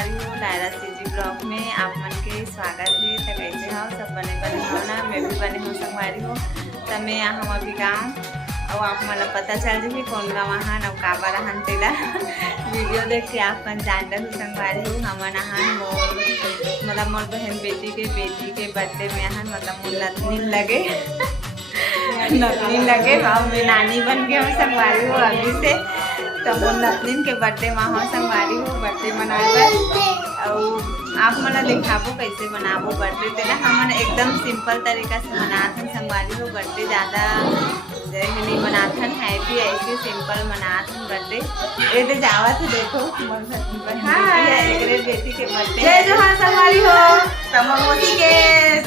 संगवारी हो Lyra CG blog में आप मन के स्वागत है। तो कैसे हो सब बने हो ना, मैं भी बने हो संगवारी हो। तो मैं हम अभी गाँव और आप मतलब पता चल जाए कौन गाँव हन और का बार हन तेला वीडियो देख के आप जान रहे हो संगवारी हो। हमन हन मोर मतलब मोर बहन बेटी के बर्थडे में हन मतलब मोर नतनीन लगे और मैं नानी बन गए हूँ संगवारी हो अभी से। तो मोर नतनीन के बर्थडे में हो संगवारी हो बर्थडे मनाए और आप मला दिखाबो कैसे मनाबो बर्थडे तेला। हमन एकदम सिंपल तरीका से मनाथन संगवारी हो बर्थडे, ज़्यादा नहीं मनाथन, हैप्पी ऐसे सिंपल मनाथन बर्थडे। ये तो जावत देखो बेटी के बर्थडे। जय जोहार संगवारी हो। मोती के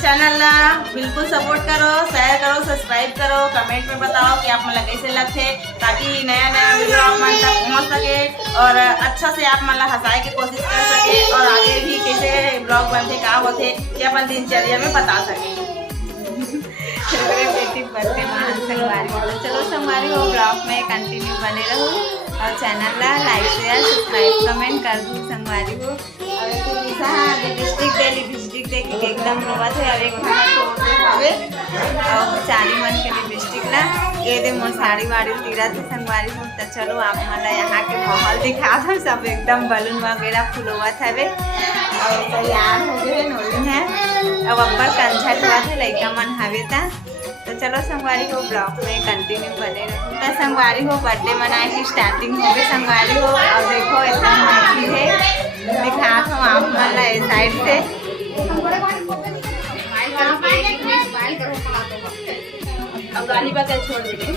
चैनल ला बिल्कुल सपोर्ट करो, शेयर करो, सब्सक्राइब करो, कमेंट में बताओ कि आप मन कैसे लगते, ताकि नया वीडियो आप मन तक पहुँच सके और अच्छा से आप मन हंसाए की कोशिश कर सके और आगे भी कैसे ब्लॉग बनते का होते कि अपन दिनचर्या में बता सके। बेटी बर्थडे महान संगवारी हो। तो चलो संगवारी हो ब्लॉग में कंटिन्यू बने रहो और चैनल ला लाइक शेयर सब्सक्राइब कमेंट कर दूँ संगवारी हो। लिपस्टिक देख के एकदम रोवत है और एक और चाली मन के लिपस्टिक ला ये दे मोर साड़ी वाड़ी तीरा थे संगवारी हो। तो चलो आप मतलब यहाँ के माहौल दिखा दो, सब एकदम बलून वगैरह फुलवत है और तैयार हो गए नोली है अब अब्बर कंझट हुआ थे लड़का मन हवे था। तो चलो संगवारी हो ब्लॉग में कंटिन्यू बने रहो। तो संगवारी हो बर्थडे मनाए की स्टार्टिंग हो गई संगवारी हो और देखो एकदम मस्ती है दिखा हूँ आप मतलब साइड से। अब गाली बात छोड़ देंगे।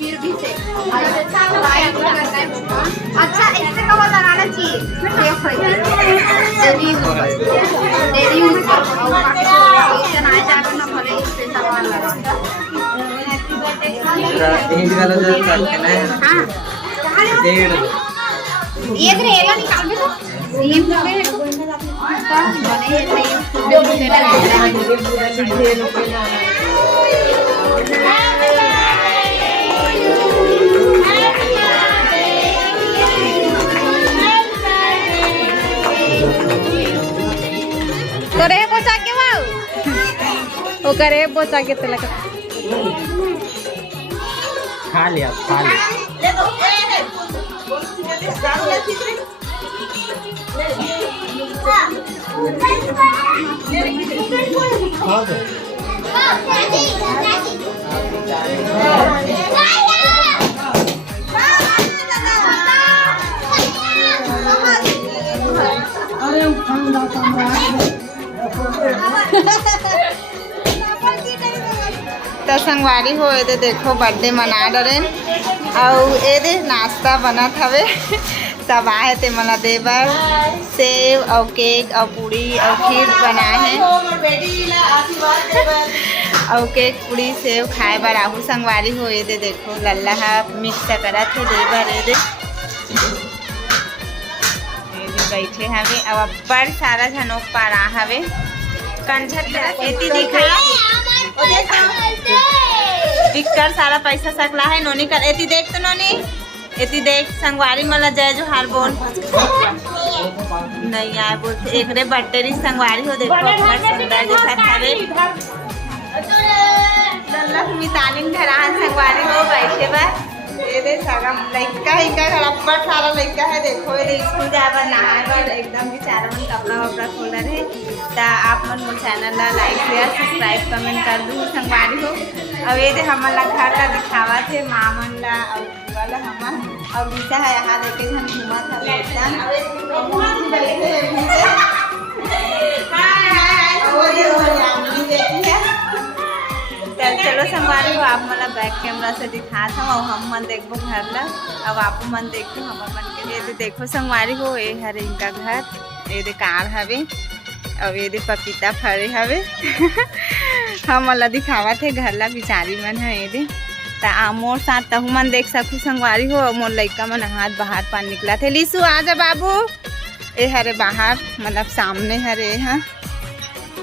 फिर भी से अच्छा इससे कवर लगाना चाहिए ये रहेगा निकाल दे करे बोचा के वाओ ओ करे बोचा के तलक खा लिया ले दो ए बोल सीधे दे डाल ले सीधे खा दो तो संगवारी हो ये देखो बर्थडे मना डरे और ये दे नाश्ता बना हवे सब आए थे मला देवर सेव और केक और पूड़ी और खीर बनाए हैं और केक पूड़ी सेव खाए बर आहू संगवारी हो ये देखो लल्ला मिक्स करा थे देवर ये बैठे हवे अब अब्बर सारा झनोक पारा हवे कंझट एती दिखा दिक्कर सारा पैसा सकला है नोनी कर एती देख तो नोनी एती देख संगवारी मला जय जोहार बोल नहीं आए बोलते एक रे बर्थडे संगवारी हो देखो अपना सुंदर जैसा थावे लल्ला मितालिन घरान संगवारी हो बैठे बा ये दे सारा लड़का ही का घर अब्बर सारा लड़का है देखो ये स्कूल जाए नहाए बर एकदम बेचारा मन कपड़ा वपड़ा खोल रहे। तो आप मन मोर चैनल ला लाइक शेयर सब्सक्राइब कमेंट कर दूँ संगवारी हो। अब ये दे हमन ला घर ला दिखावा थे मामन ला और वाला हमन और बीचा है यहाँ देखे हम घुमा था लड़कन हाय हाय हाय बेटी है। चलो संगवारी हो आप मला बैक कैमरा से दिखा था और हम मन देखो घर ला। अब आप मन देखो हमर मन के लिए तो देखो संगवारी हो ये हरे इनका घर ये दे कार हवे और ये दे पपीता फरे हवे हम मला दिखावा थे घर ला बिचारी मन है ये दे ता मोर साथ तहु मन देख सकू संगवारी हो मोर लइका मन हाथ बाहर पान निकला थे। लिसु आ जा बाबू ये हरे बाहर मतलब सामने हरे यहाँ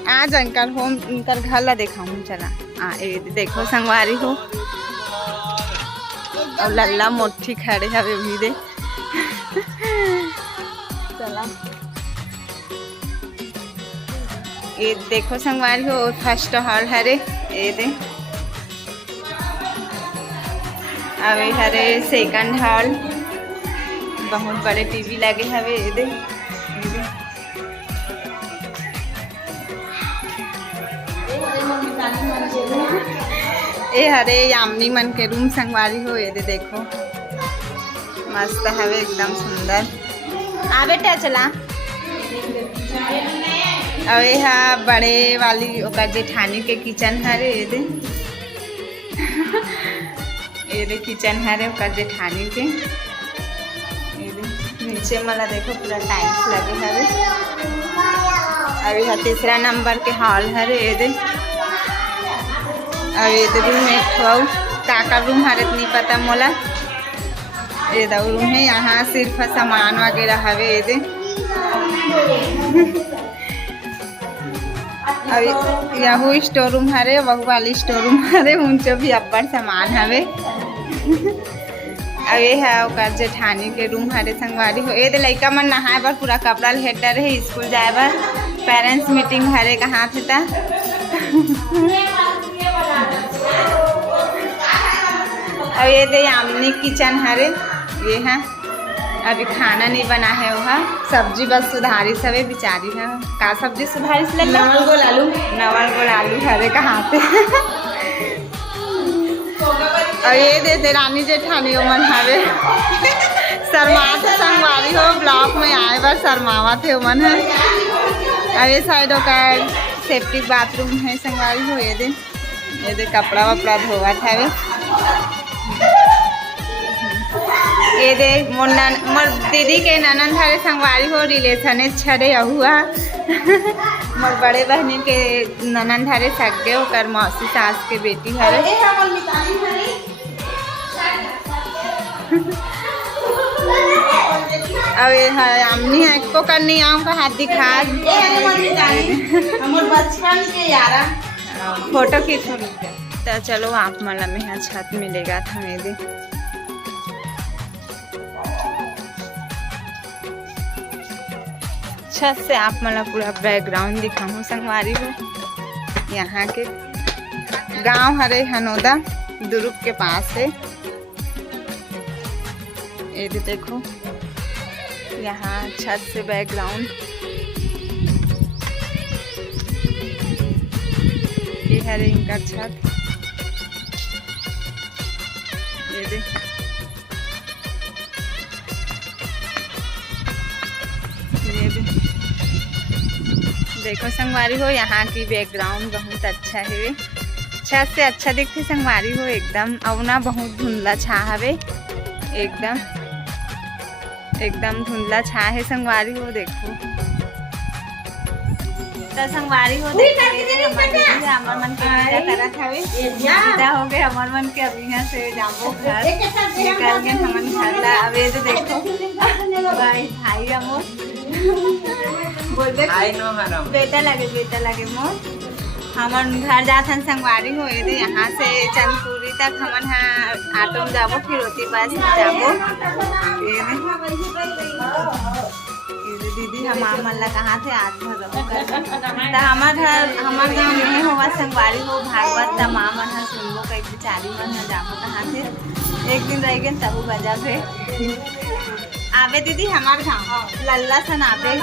आज अंकल होम इनकर घर ला दिखाऊँ चला ये देखो संगवारी हो और लल्ला मोठी खड़े हवे भी दे चला ये देखो संगवारी हो फर्स्ट हॉल हरे ये दे अब हरे सेकंड हॉल बहुत बड़े टीवी लगे हवे ये दे ये हरे यामिनी मन के रूम संगवारी हो ये दे देखो मस्त हवे एकदम सुंदर आ बेटा चला। और ये बड़े वाली ओकर जेठानी के किचन हरे ये दे किचन हरे ओकर जेठानी के ये दे नीचे मला देखो पूरा टाइल्स लगे हवे। और यह तीसरा नंबर के हॉल हरे ये दे और ये रूम एक काका रूम हरे नहीं पता मोला ये दो रूम है यहाँ सिर्फ सामान वगैरह हवे ये दे और यहू स्टोर रूम हरे वह वाली स्टोर रूम हरे उनसे भी अब्बड़ सामान हवे और ये है ओकर जेठानी के रूम हरे संगवारी हो ये दे लइका मन नहाए बर पूरा कपड़ा लेटर रहे स्कूल जाए बर पेरेंट्स मीटिंग हरे कहाँ थे ता और ये दे यामिनी किचन हरे ये है अभी खाना नहीं बना है वहाँ सब्जी बस सुधारी सवे बिचारी है का सब्जी सुधारी से नवल गोल आलू हरे कहाँ पे और ये दे रानी जेठानी मन हवे शर्मा थे संगवारी हो ब्लॉक में आए बार शर्मावा थे मन है और ये साइड का सेप्टिक बाथरूम है संगवारी हो ये दे कपड़ा वपड़ा धोवा था ये दे मोर दीदी के ननद हरे संगवारी हो रिलेशन छड़े हुआ मोर बड़े बहनी के ननद हरे सगे होकर मौसी सास के बेटी हरे अब हमनी है को करनी आऊँ का हाथ दिखा बचपन के यारा फोटो खींच तो चलो आप मला में यहाँ छत मिलेगा था मेरे छत से आप मला पूरा बैकग्राउंड दिखाऊँ संगवारी हो यहाँ के गांव हरे हनोदा दुरुप के पास है ये देखो यहाँ छत से बैकग्राउंड ये है इनका छत ये देखो संगवारी हो यहाँ की बैकग्राउंड बहुत अच्छा है छत से अच्छा दिखते संगवारी हो एकदम अवना बहुत धुंधला छा हवे एकदम धुंधला छा है संगवारी हो देखो तो संगवारी हो हमार मन के पूजा करत हवे पूजा हो गए हमार मन के अभी यहाँ से जाबो घर निकल के हमन घर ला अब ये देखो भाई हमर बोलबे बेटा लगे मोर हमन घर जाथन संगवारी हो ये यहाँ से चंदपुरी तक हमन ऑटो में जाबो फिर होती बस में जाबो ये दीदी हमार मन ला कहाँ थे आज भर रहो हमार गाँव नहीं होगा संगवारी हो भागवत माँ मन सुनबो कई बेचारी मन जाबो कहाँ थे एक दिन रह गए तब बजा भे आवे दीदी हमार गाँव लल्ला सन आवे